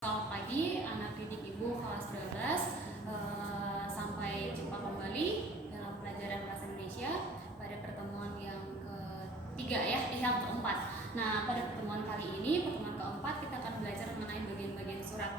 Selamat pagi, anak didik Ibu kelas 12. Sampai jumpa kembali dalam pelajaran bahasa Indonesia pada pertemuan yang ketiga yang keempat. Nah, pada pertemuan kali ini, pertemuan keempat, kita akan belajar mengenai bagian-bagian surat.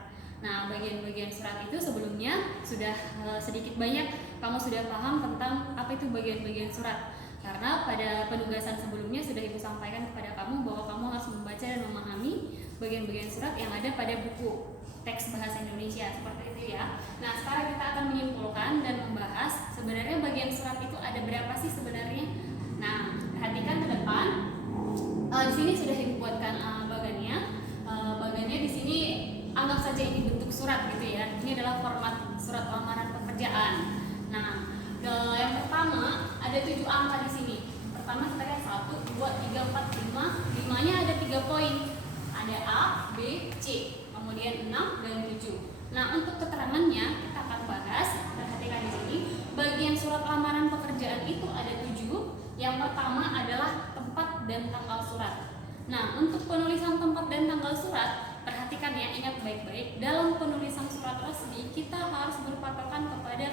Nah, bagian-bagian surat itu sebelumnya sudah sedikit banyak kamu sudah paham tentang apa itu bagian-bagian surat. Karena pada penugasan sebelumnya sudah Ibu sampaikan kepada kamu bahwa kamu harus membaca dan memahami bagian-bagian surat yang ada pada buku teks bahasa Indonesia, seperti itu ya. Nah, sekarang kita akan menyimpulkan dan membahas sebenarnya bagian surat itu ada berapa sih sebenarnya. Nah, perhatikan ke depan. Di sini sudah dibuatkan bagannya. Bagannya di sini anggap saja ini bentuk surat gitu ya. Ini adalah format surat lamaran pekerjaan. Nah, yang pertama ada 7 angka di sini. Pertama kita lihat 1, 2, 3, 4, 5. 5-nya ada 3 poin. Ada A, B, C, kemudian 6 dan 7. Nah, untuk keterangannya kita akan bahas. Perhatikan di sini. Bagian surat lamaran pekerjaan itu ada 7. Yang pertama adalah tempat dan tanggal surat. Nah, untuk penulisan tempat dan tanggal surat, perhatikan ya, ingat baik-baik. Dalam penulisan surat resmi kita harus berpatokan kepada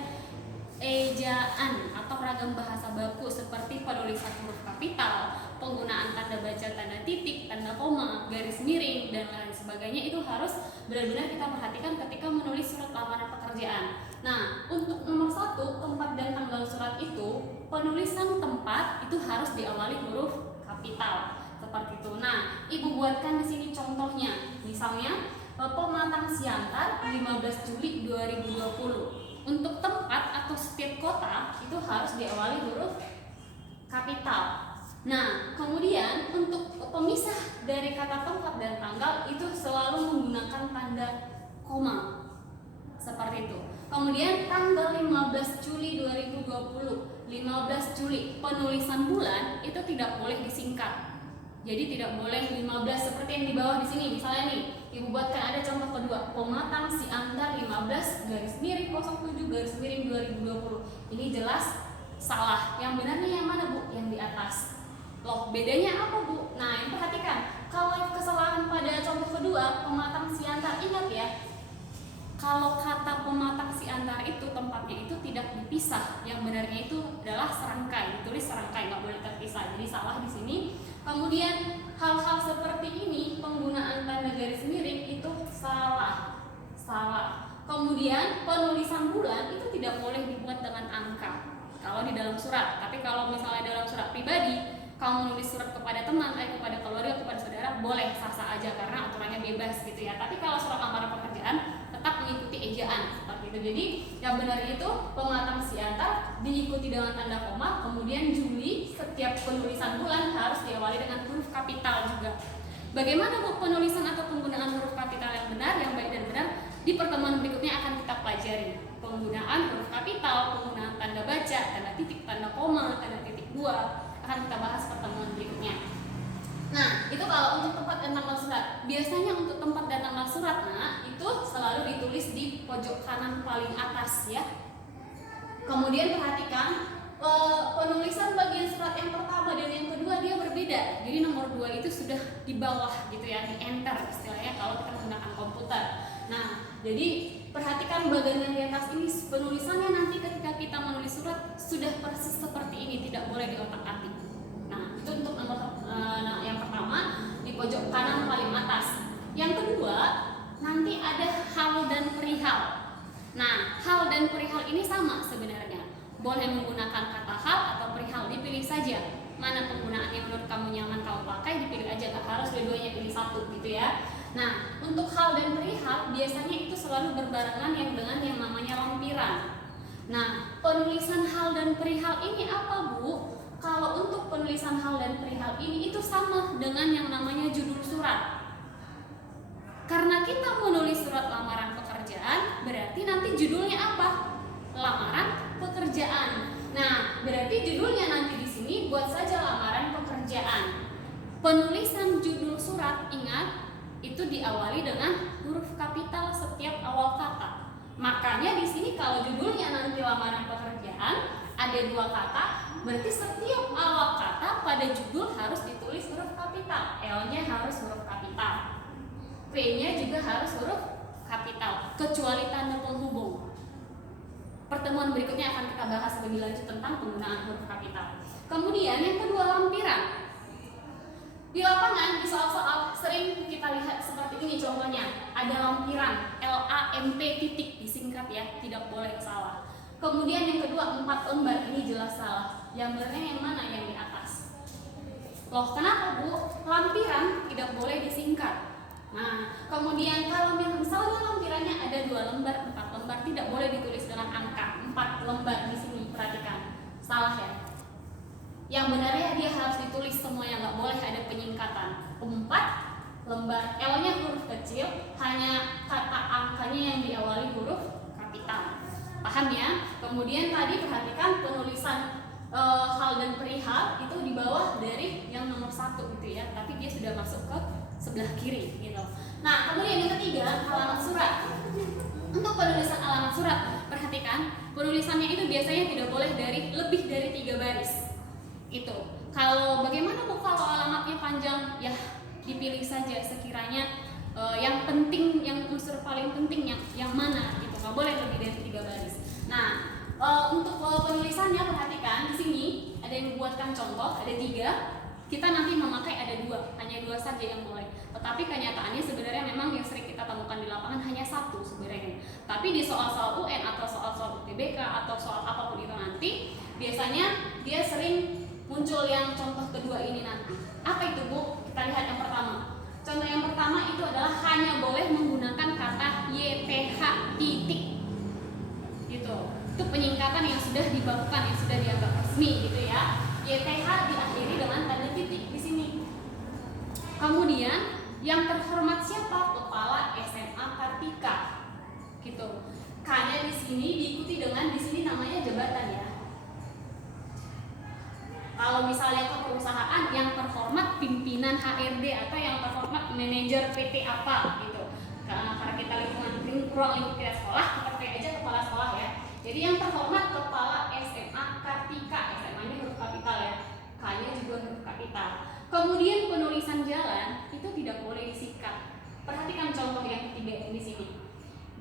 ejaan atau ragam bahasa baku seperti penulisan huruf kapital, penggunaan tanda baca, tanda titik, tanda koma, garis miring, dan lain sebagainya. Itu harus benar-benar kita perhatikan ketika menulis surat lamaran pekerjaan. Nah, untuk nomor 1, tempat dan tanggal surat itu, penulisan tempat itu harus diawali huruf kapital seperti itu. Nah, Ibu buatkan di sini contohnya. Misalnya, Pematang Siantar 15 Juli 2020. Untuk tempat atau setiap kota itu harus diawali huruf kapital. Nah, kemudian untuk pemisah dari kata tempat dan tanggal itu selalu menggunakan tanda koma. Seperti itu. Kemudian tanggal 15 Juli 2020. 15 Juli, penulisan bulan itu tidak boleh disingkat. Jadi tidak boleh 15 seperti yang di bawah di sini. Misalnya nih, Ibu buatkan ada contoh kedua, Pematang Siantar 15 garis miring 07 garis miring 2020. Ini jelas salah. Yang benarnya yang mana, Bu? Yang di atas. Loh, bedanya apa, Bu? Nah, yang perhatikan. Kalau kesalahan pada contoh kedua, Pematang Siantar, ingat ya. Kalau kata Pematang Siantar itu tempatnya itu tidak dipisah. Yang benarnya itu adalah serangkai, ditulis serangkai, nggak boleh terpisah. Jadi salah di sini. Kemudian hal-hal seperti ini, penggunaan tanda garis miring itu salah. Kemudian penulisan bulan itu tidak boleh dibuat dengan angka kalau di dalam surat. Tapi kalau misalnya dalam surat pribadi, kamu menulis surat kepada teman, kepada keluarga, kepada saudara, boleh sah-sah aja karena aturannya bebas gitu ya. Tapi kalau surat lamaran pekerjaan tetap mengikuti ejaan seperti itu. Jadi yang benar itu Pematang Siantar diikuti dengan tanda koma, kemudian Juli setiap penulisan bulan harus diawali dengan huruf kapital juga. Bagaimana Bu penulisan atau penggunaan huruf kapital yang benar, yang baik dan benar? Di pertemuan berikutnya akan kita pelajari penggunaan huruf kapital, penggunaan tanda baca, tanda titik, tanda koma, tanda titik 2 akan kita bahas pertemuan berikutnya. Nah, itu kalau untuk tempat dan tanggal surat. Biasanya untuk tempat dan tanggal surat, nah, itu selalu ditulis di pojok kanan paling atas ya. Kemudian perhatikan penulisan bagian surat yang pertama dan yang kedua dia berbeda. Jadi nomor 2 itu sudah di bawah gitu ya, di enter istilahnya kalau kita menggunakan komputer. Nah, jadi perhatikan bagian yang di atas ini, penulisannya nanti ketika kita menulis surat sudah persis seperti ini, tidak boleh diotak-atik. Nah, itu untuk nomor yang pertama di pojok kanan paling atas. Yang kedua, nanti ada hal dan perihal. Nah, hal dan perihal ini sama sebenarnya. Boleh menggunakan kata hal atau perihal, dipilih saja. Mana penggunaan yang menurut kamu nyaman kamu pakai, dipilih aja, gak harus dua-duanya pilih satu gitu ya. Nah, untuk hal dan perihal biasanya itu selalu berbarengan dengan yang namanya lampiran. Nah, penulisan hal dan perihal ini apa, Bu? Kalau untuk penulisan hal dan perihal ini itu sama dengan yang namanya judul surat. Karena kita menulis surat lamaran pekerjaan, berarti nanti judulnya apa? Lamaran pekerjaan. Nah, berarti judulnya nanti di sini buat saja lamaran pekerjaan. Penulisan judul surat, ingat, itu diawali dengan huruf kapital setiap awal kata. Makanya di sini kalau judulnya nanti lamaran pekerjaan, ada 2 kata, berarti setiap awal kata pada judul harus ditulis huruf kapital. L-nya harus huruf kapital, P-nya juga harus huruf kapital kecuali tanda penghubung. Pertemuan berikutnya akan kita bahas lebih lanjut tentang penggunaan huruf kapital. Kemudian yang kedua, lampiran. Di lapangan di soal-soal sering kita lihat seperti ini contohnya, ada lampiran LAMP titik disingkat ya, tidak boleh salah. Kemudian yang kedua 4 lembar, ini jelas salah. Yang benar yang mana? Yang di atas. Loh kenapa Bu? Lampiran tidak boleh disingkat. Nah kemudian kalau misalnya lampirannya ada 2 lembar, 4 lembar, tidak boleh ditulis dengan angka 4 lembar di sini, perhatikan, salah ya. Yang benarnya dia harus ditulis semuanya, nggak boleh ada penyingkatan. 4 lembar, L-nya huruf kecil, hanya kata angkanya yang diawali huruf kapital. Paham ya? Kemudian tadi perhatikan penulisan hal dan perihal itu di bawah dari yang nomor 1 gitu ya, tapi dia sudah masuk ke sebelah kiri gitu. Nah kemudian yang ketiga, alamat surat. Untuk penulisan alamat surat, perhatikan penulisannya itu biasanya tidak boleh lebih dari 3 baris. Itu. Kalau bagaimana Bu kalau alamatnya panjang? Ya dipilih saja sekiranya yang penting, yang unsur paling penting yang mana gitu. Nggak boleh lebih dari 3 baris. Nah untuk penulisannya perhatikan di sini ada yang membuatkan contoh, ada 3. Kita nanti memakai ada 2, hanya 2 saja yang boleh. Tetapi kenyataannya sebenarnya memang yang sering kita temukan di lapangan hanya 1 sebenarnya. Tapi di soal-soal UN atau soal-soal UTBK atau soal apapun itu nanti, biasanya dia sering muncul yang contoh kedua ini nanti. Apa itu Bu? Kita lihat yang pertama. Contoh yang pertama itu adalah hanya boleh menggunakan kata YTH titik. Gitu. Itu penyingkatan yang sudah dibakukan, yang sudah dianggap resmi gitu ya. YTH diakhiri dengan tanda titik di sini. Kemudian yang terhormat siapa? Kepala SMA Kartika. Gitu. K-nya di sini diikuti dengan di sini namanya jabatan ya. Kalau misalnya ke perusahaan yang terhormat pimpinan HRD atau yang terhormat manajer PT apa gitu. Karena kita ruang lingkup kita sekolah, kita pakai aja kepala sekolah ya. Jadi yang terhormat kepala SMA Kartika, SMA-nya huruf kapital ya. K-nya juga huruf kapital. Kemudian penulisan jalan itu tidak boleh disingkat. Perhatikan contoh yang ketiga di sini.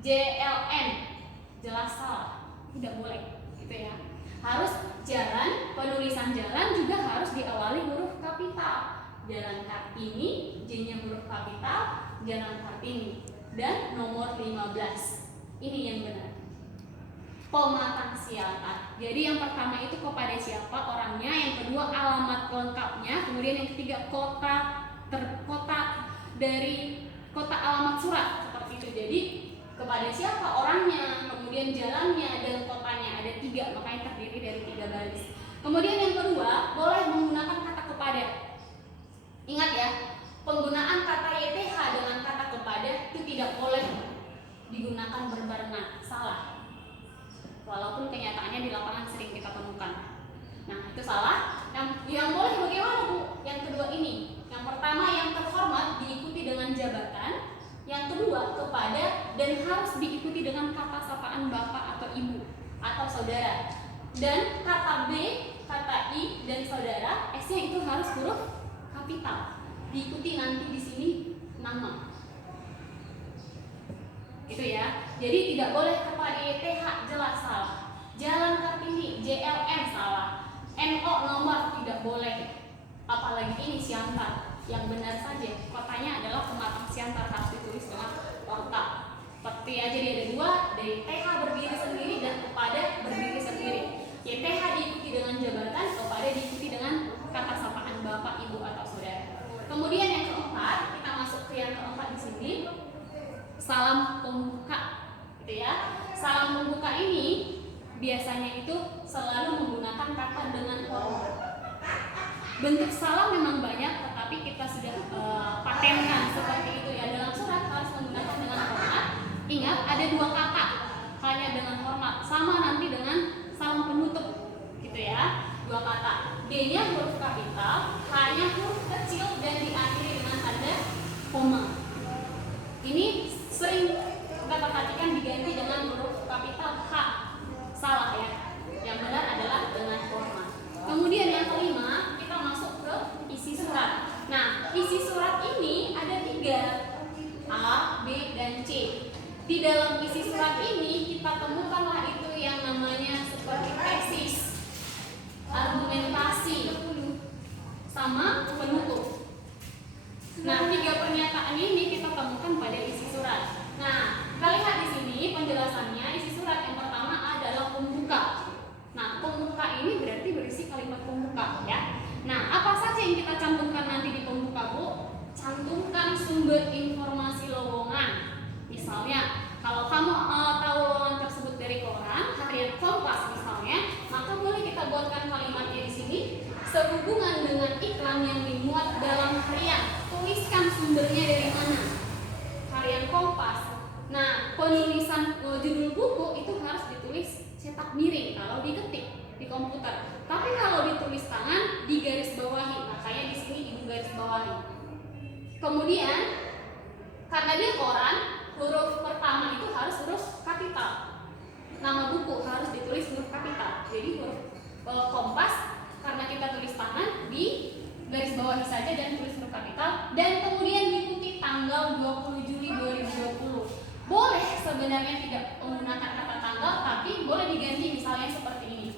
JLN jelas salah, tidak boleh gitu ya. Harus jalan, penulisan jalan juga harus diawali huruf kapital. Jalan Kartini, J-nya huruf kapital, Jalan Kartini. Dan nomor 15. Ini yang benar. Pematang siantar. Jadi yang pertama itu kepada siapa orangnya, yang kedua alamat lengkapnya, kemudian yang ketiga kota dari kota alamat surat seperti itu. Jadi kepada siapa orangnya, kemudian jalannya dan kotanya, ada 3, makanya terdiri dari 3 baris. Kemudian yang kedua boleh menggunakan kata kepada. Ingat ya, penggunaan kata YTH dengan kata kepada itu tidak boleh digunakan berbarengan, salah. Walaupun kenyataannya di lapangan sering kita temukan. Nah itu salah. Yang boleh bagaimana Bu? Yang kedua ini. Yang pertama yang terhormat diikuti dengan jabatan. Yang kedua kepada, dan harus diikuti dengan kata sapaan bapak atau ibu atau saudara. Dan kata B, kata I dan saudara, S-nya itu harus huruf kapital. Diikuti nanti di sini nama. Itu ya. Jadi tidak boleh kepada YTH, jelas salah. Jalan Kartini, JLN salah. NO nomor tidak boleh. Apalagi ini Siantar. Yang benar saja, kotanya adalah Pematang Siantar, harus ditulis dengan kota. Seperti aja dia ada 2, dari TH berdiri sendiri dan kepada berdiri sendiri. YTH diikuti dengan jabatan, kepada diikuti dengan kata sapaan bapak, ibu atau saudara. Kemudian yang keempat, kita masuk ke yang keempat di sini. Salam pembuka, gitu ya. Salam pembuka ini biasanya itu selalu menggunakan kata dengan hormat. Bentuk salam memang banyak, tetapi kita sudah patenkan seperti itu ya. Dalam surat harus menggunakan dengan hormat. Ingat ada 2 kata hanya dengan hormat, sama nanti dengan salam penutup, gitu ya. 2 kata. D-nya huruf kapital, H-nya huruf kecil dan diakhiri dengan tanda koma. Ini sering kita perhatikan diganti dengan huruf kapital H. Salah ya. Yang benar adalah dengan hormat. Kemudian yang kelima, kita masuk ke isi surat. Nah, isi surat ini ada 3, A, B, dan C. di dalam isi surat ini kita temukanlah itu yang namanya seperti tesis, argumentasi, sama penutup. Nah, 3 pernyataan ini kita temukan pada isi surat. Nah, kita lihat di sini penjelasannya. Isi surat yang pertama adalah pembuka. Nah, pembuka ini berarti berisi kalimat pembuka ya. Nah, apa saja yang kita cantumkan nanti di pembuka, Bu? Cantumkan sumber informasi lowongan. Misalnya, kalau kamu tahu lowongan tersebut dari koran, harian Kompas misalnya, maka boleh kita buatkan kalimatnya di sini sehubungan dengan iklan yang dimuat dalam harian. Tuliskan sumbernya dari mana? Harian Kompas. Nah, penulisan judul buku itu harus ditulis cetak miring kalau diketik di komputer. Tapi kalau ditulis tangan digaris bawahi. Makanya di sini Ibu garis bawahi. Kemudian karena dia koran, huruf pertama itu harus huruf kapital. Nama buku harus ditulis huruf kapital. Jadi huruf Kompas karena kita tulis tangan di garis bawahi saja dan tulis huruf kapital, dan kemudian diikuti tanggal 20 Juli 2020. Boleh sebenarnya tidak menggunakan kata tanggal, tapi boleh diganti misalnya seperti ini.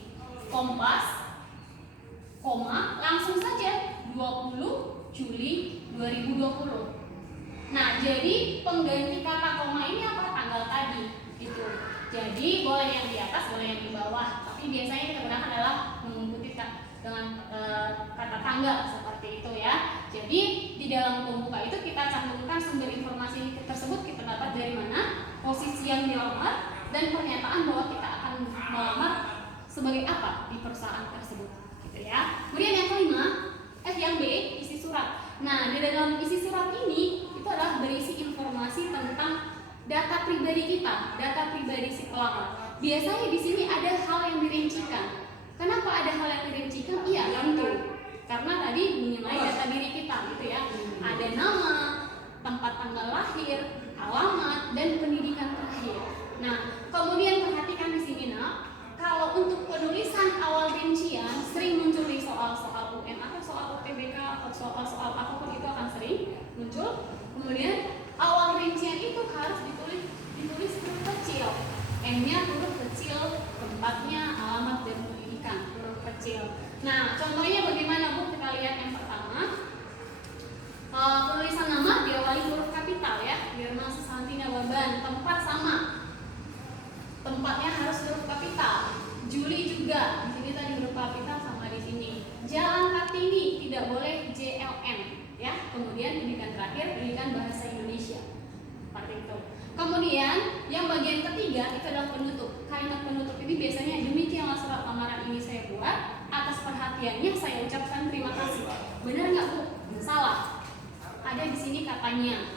Kompas, koma, langsung saja 20 Juli 2020. Nah, jadi pengganti kata koma ini apa? Tanggal tadi gitu. Jadi boleh yang di atas, boleh yang di bawah. Tapi biasanya kita gunakan adalah mengikuti dengan kata tanggal seperti itu ya. Jadi di dalam pembuka itu kita cantumkan sumber informasi tersebut kita dapat dari mana, posisi yang dilamar, dan pernyataan bahwa kita akan melamar sebagai apa di perusahaan tersebut gitu ya. Kemudian yang kelima, yang B, isi surat. Nah, di dalam isi surat ini itu adalah berisi informasi tentang data pribadi kita, data pribadi si pelamar. Biasanya di sini ada hal yang dirincikan. Kenapa ada hal yang dirincikan? Iya, tentu karena tadi mengenai data diri kita gitu ya. Ada nama, tempat tanggal lahir, alamat, dan pendidikan terakhir. Nah, kemudian perhatikan di sini nak, kalau untuk penulisan awal rincian sering muncul di soal-soal UN atau soal UTBK atau soal-soal apapun itu akan sering muncul. Kemudian awal rincian itu harus ditulis huruf kecil, N-nya huruf kecil, tempatnya, alamat, dan pendidikan huruf kecil. Nah, contohnya bagaimana Bu? Kita lihat yang pertama. Penulisan nama diawali huruf kapital ya. Nirma Susanti Nawaban. Tempat sama. Tempatnya harus huruf kapital. Juli juga. Di sini tadi huruf kapital sama di sini. Jalan Kartini tidak boleh JLN ya. Kemudian pendidikan terakhir pendidikan bahasa Indonesia. Seperti itu. Kemudian yang bagian ketiga itu adalah penutup. Kalimat penutup ini biasanya demikianlah surat lamaran ini saya buat. Atas perhatiannya saya ucapkan terima kasih. Benar nggak Bu? Salah. Ada di sini katanya.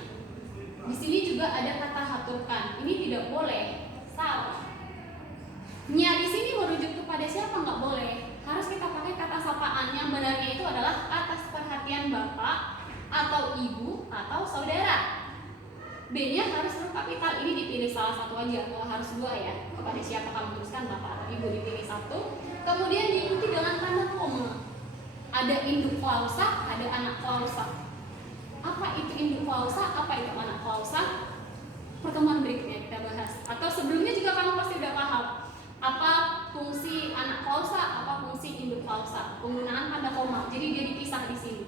Di sini juga ada kata haturkan. Ini tidak boleh. Salah. Nya di sini merujuk kepada siapa? Nggak boleh. Harus kita pakai kata sapaan. Yang benarnya itu adalah atas perhatian Bapak atau Ibu atau Saudara. B-nya harus huruf kapital. Ini dipilih salah satu aja. Kalau harus dua ya. Kepada siapa kamu tuliskan, Bapak atau Ibu, dipilih satu. Kemudian diikuti dengan tanda koma. Ada induk klausa, ada anak klausa. Apa itu induk klausa? Apa itu anak klausa? Pertemuan berikutnya kita bahas. Atau sebelumnya juga kamu pasti sudah paham. Apa fungsi anak klausa? Apa fungsi induk klausa? Penggunaan tanda koma. Jadi dia dipisah di sini.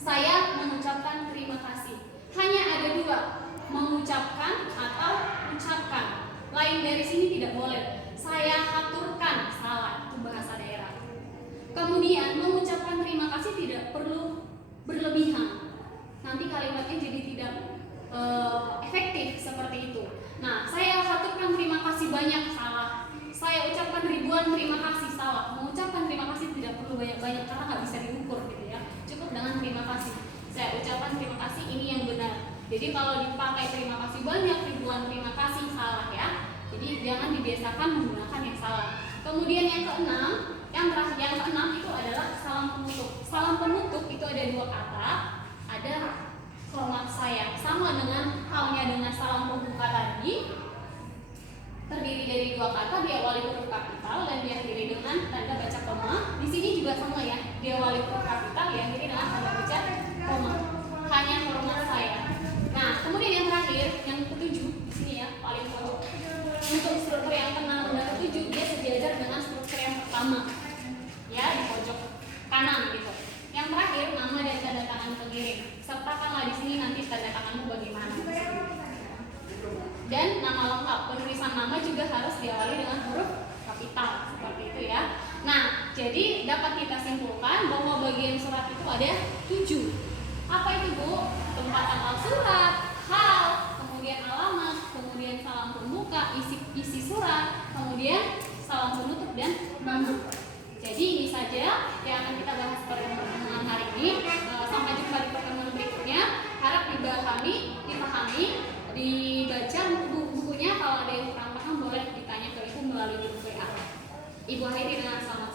Saya mengucapkan terima kasih. Hanya ada dua, mengucapkan atau ucapkan. Lain dari sini tidak boleh. Saya haturkan, salah, itu bahasa daerah. Kemudian mengucapkan terima kasih tidak perlu berlebihan. Nanti kalimatnya jadi tidak efektif seperti itu. Nah, saya haturkan terima kasih banyak, salah. Saya ucapkan ribuan terima kasih, salah. Mengucapkan terima kasih tidak perlu banyak-banyak karena nggak bisa diukur gitu ya. Cukup dengan terima kasih. Saya ucapkan terima kasih, ini yang benar. Jadi kalau dipakai terima kasih banyak, ribuan terima kasih, salah ya. Jadi jangan dibiasakan menggunakan yang salah. Kemudian yang keenam, yang keenam itu adalah salam penutup. Salam penutup itu ada dua kata, ada hormat saya. Sama dengan halnya dengan salam pembuka tadi, terdiri dari dua kata, diawali huruf kapital dan diakhiri dengan tanda baca koma. Di sini juga sama ya, diawali huruf kapital, diakhiri dengan tanda baca koma. Hanya hormat saya. Nah, kemudian yang terakhir, yang ketujuh di sini ya. tanda tanganmu bagaimana. Dan nama lengkap, penulisan nama juga harus diawali dengan huruf kapital seperti itu ya. Nah, jadi dapat kita simpulkan bahwa bagian surat itu ada 7. Apa itu Bu? Tempat tanggal surat, hal, kemudian alamat, kemudian salam pembuka, isi surat, kemudian salam penutup dan nomor. Jadi ini saja yang akan kita bahas pada pertemuan hari ini. Sampai jumpa di pertemuan berikutnya. Harap dipahami, dibaca buku-bukunya. Kalau ada yang kurang paham boleh ditanya ke Ibu melalui grup WA. Ibu akhiri dengan selamat